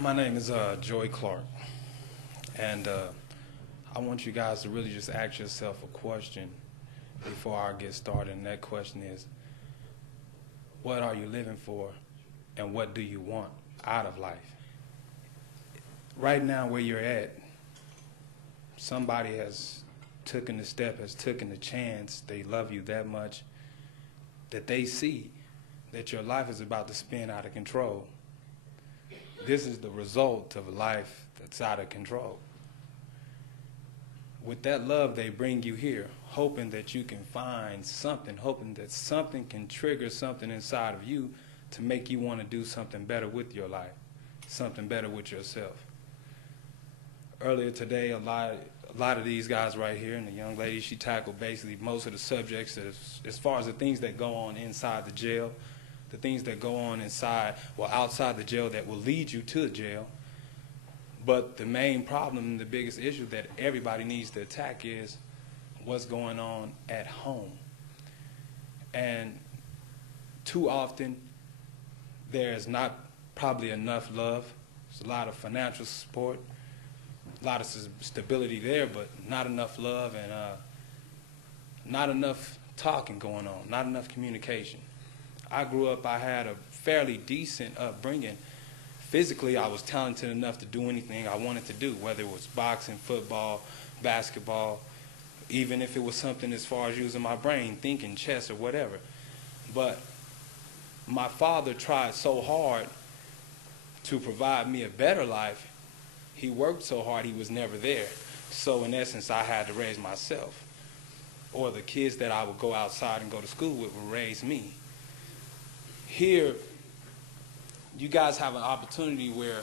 My name is Joey Clark, and I want you guys to really just ask yourself a question before I get started, and that question is, what are you living for, and what do you want out of life? Right now, where you're at, somebody has taken the step, has taken the chance, they love you that much, that they see that your life is about to spin out of control. This is the result of a life that's out of control. With that love, they bring you here, hoping that you can find something, hoping that something can trigger something inside of you to make you want to do something better with your life, something better with yourself. Earlier today, a lot of these guys right here, and the young lady, she tackled basically most of the subjects as far as the things that go on inside the jail, the things that go on inside, well, outside the jail that will lead you to the jail. But the main problem and the biggest issue that everybody needs to attack is what's going on at home. And too often, there's not probably enough love. There's a lot of financial support, a lot of stability there, but not enough love and not enough talking going on, not enough communication. I grew up, I had a fairly decent upbringing. Physically, I was talented enough to do anything I wanted to do, whether it was boxing, football, basketball, even if it was something as far as using my brain, thinking, chess, or whatever. But my father tried so hard to provide me a better life. He worked so hard, he was never there. So in essence, I had to raise myself. Or the kids that I would go outside and go to school with would raise me. Here, you guys have an opportunity where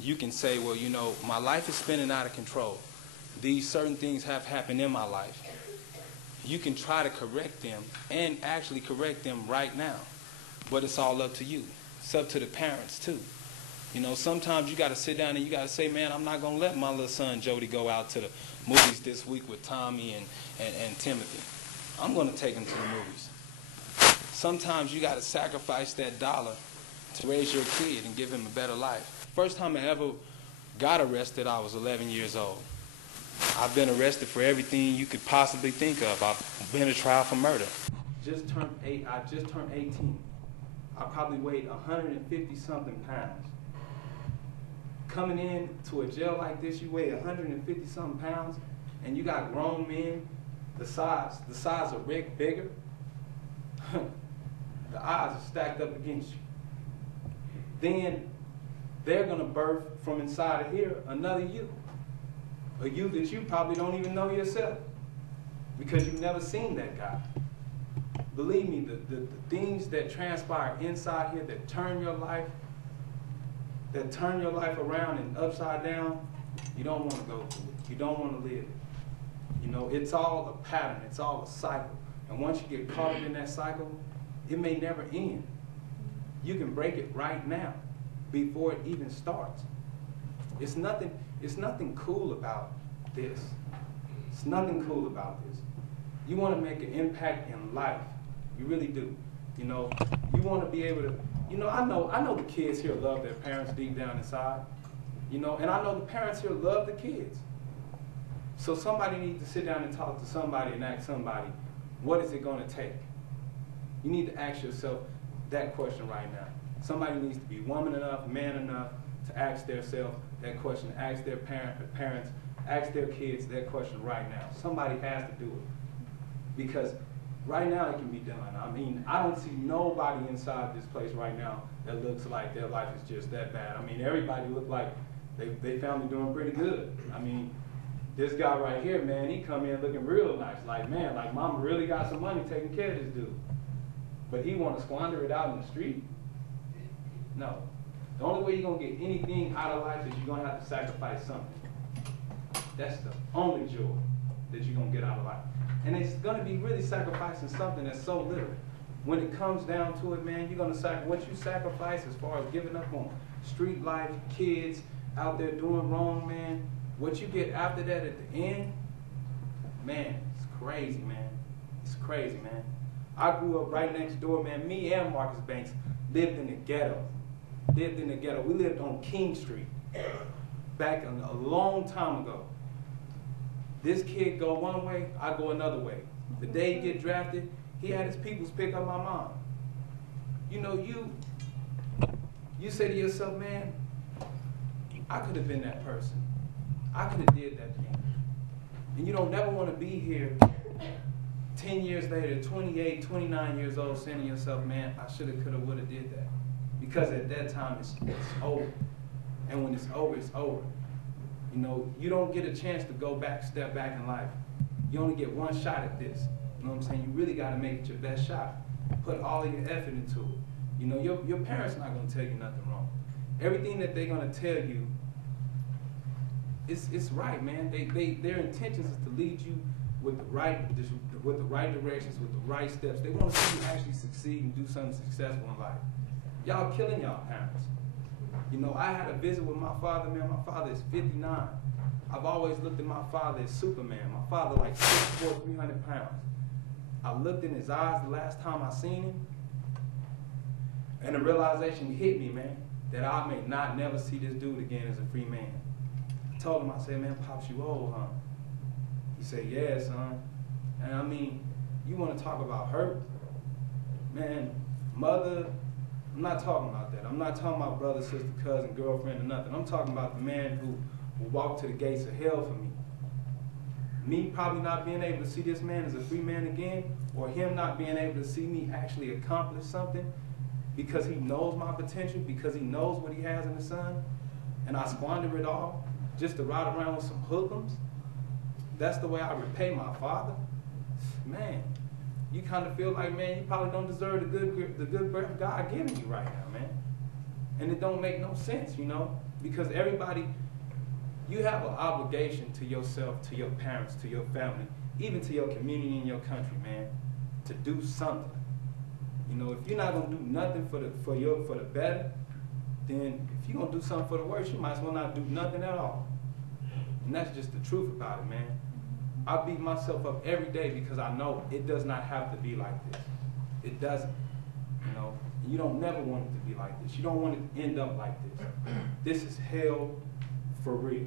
you can say, well, you know, my life is spinning out of control. These certain things have happened in my life. You can try to correct them and actually correct them right now. But it's all up to you. It's up to the parents, too. You know, sometimes you got to sit down and you got to say, man, I'm not going to let my little son Jody go out to the movies this week with Tommy and Timothy. I'm going to take him to the movies. Sometimes you got to sacrifice that dollar to raise your kid and give him a better life. First time I ever got arrested, I was 11 years old. I've been arrested for everything you could possibly think of. I've been to trial for murder. I just turned 18. I probably weighed 150-something pounds. Coming in to a jail like this, you weigh 150-something pounds, and you got grown men the size of Rick bigger. The odds are stacked up against you. Then they're going to birth from inside of here another you. A you that you probably don't even know yourself because you've never seen that guy. Believe me, the things that transpire inside here that turn your life around and upside down, you don't want to go through it. You don't want to live it. You know, it's all a pattern. It's all a cycle. And once you get caught up in that cycle, it may never end. You can break it right now before it even starts. It's nothing cool about this. It's nothing cool about this. You want to make an impact in life. You really do. You know, you want to be able to, you know, I know the kids here love their parents deep down inside. You know, and I know the parents here love the kids. So somebody needs to sit down and talk to somebody and ask somebody, what is it going to take? You need to ask yourself that question right now. Somebody needs to be woman enough, man enough to ask themselves that question, ask their parents, ask their kids that question right now. Somebody has to do it. Because right now it can be done. I mean, I don't see nobody inside this place right now that looks like their life is just that bad. I mean, everybody look like they family doing pretty good. I mean, this guy right here, man, he come in looking real nice. Like, man, like mama really got some money taking care of this dude. But he want to squander it out in the street? No. The only way you're going to get anything out of life is you're going to have to sacrifice something. That's the only joy that you're going to get out of life. And it's going to be really sacrificing something that's so little. When it comes down to it, man, you're going to sacrifice what you sacrifice as far as giving up on street life, kids out there doing wrong, man. What you get after that at the end, man, it's crazy, man. It's crazy, man. I grew up right next door, man. Me and Marcus Banks lived in the ghetto. lived in the ghetto. We lived on King Street back a long time ago. This kid go one way, I go another way. The day he get drafted, he had his peoples pick up my mom. You know, you say to yourself, man, I could have been that person. I could have did that thing. And you don't never want to be here 10 years later, 28, 29 years old, saying to yourself, man, I should have, could have, would have did that. Because at that time, it's over. And when it's over, it's over. You know, you don't get a chance to go back, step back in life. You only get one shot at this. You know what I'm saying? You really got to make it your best shot. Put all of your effort into it. You know, your parents not going to tell you nothing wrong. Everything that they're going to tell you, it's right, man. Their intentions is to lead you with the right directions, with the right steps. They want to see you actually succeed and do something successful in life. Y'all killing y'all parents. You know, I had a visit with my father, man. My father is 59. I've always looked at my father as Superman. My father like 6'4", 300 pounds. I looked in his eyes the last time I seen him, and the realization hit me, man, that I may not never see this dude again as a free man. I told him, I said, man, Pops, you old, huh? He said, yeah, son. And I mean, you want to talk about hurt? Man, mother, I'm not talking about that. I'm not talking about brother, sister, cousin, girlfriend, or nothing. I'm talking about the man who walked to the gates of hell for me. Me probably not being able to see this man as a free man again, or him not being able to see me actually accomplish something because he knows my potential, because he knows what he has in the son, and I squander it all just to ride around with some hoodlums. That's the way I repay my father. Man, you kind of feel like, man, you probably don't deserve the good breath God giving you right now, man. And it don't make no sense, you know, because everybody, you have an obligation to yourself, to your parents, to your family, even to your community and your country, man, to do something. You know, if you're not gonna do nothing for the better, then if you're gonna do something for the worse, you might as well not do nothing at all. And that's just the truth about it, man. I beat myself up every day because I know it does not have to be like this. It doesn't, you know. You don't never want it to be like this. You don't want it to end up like this. This is hell for real.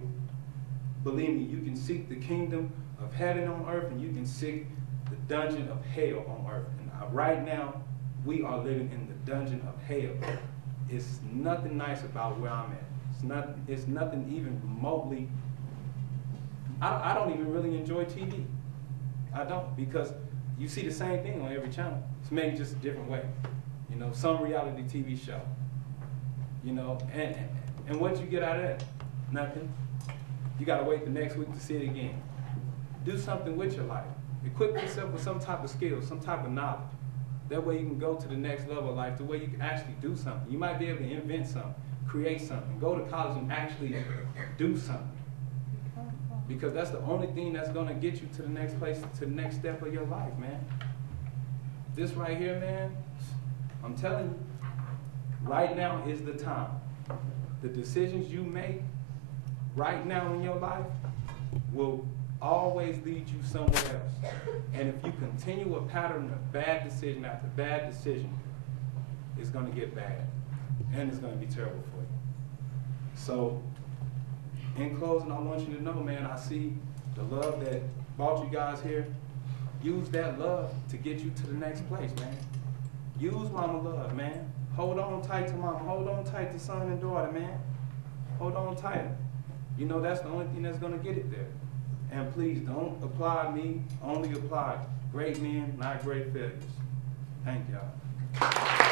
Believe me, you can seek the kingdom of heaven on earth, and you can seek the dungeon of hell on earth. And right now, we are living in the dungeon of hell. It's nothing nice about where I'm at. It's nothing even remotely. I don't even really enjoy TV. I don't, because you see the same thing on every channel. It's maybe just a different way. You know, some reality TV show. You know, and what you get out of that? Nothing. You gotta wait the next week to see it again. Do something with your life. Equip yourself with some type of skill, some type of knowledge. That way you can go to the next level of life, the way you can actually do something. You might be able to invent something, create something, go to college and actually do something. Because that's the only thing that's gonna get you to the next place, to the next step of your life, man. This right here, man, I'm telling you, right now is the time. The decisions you make right now in your life will always lead you somewhere else. And if you continue a pattern of bad decision after bad decision, it's gonna get bad. And it's gonna be terrible for you. So, in closing, I want you to know, man, I see the love that brought you guys here. Use that love to get you to the next place, man. Use mama love, man. Hold on tight to mama. Hold on tight to son and daughter, man. Hold on tight. You know, that's the only thing that's going to get it there. And please don't apply me, only apply great men, not great failures. Thank y'all.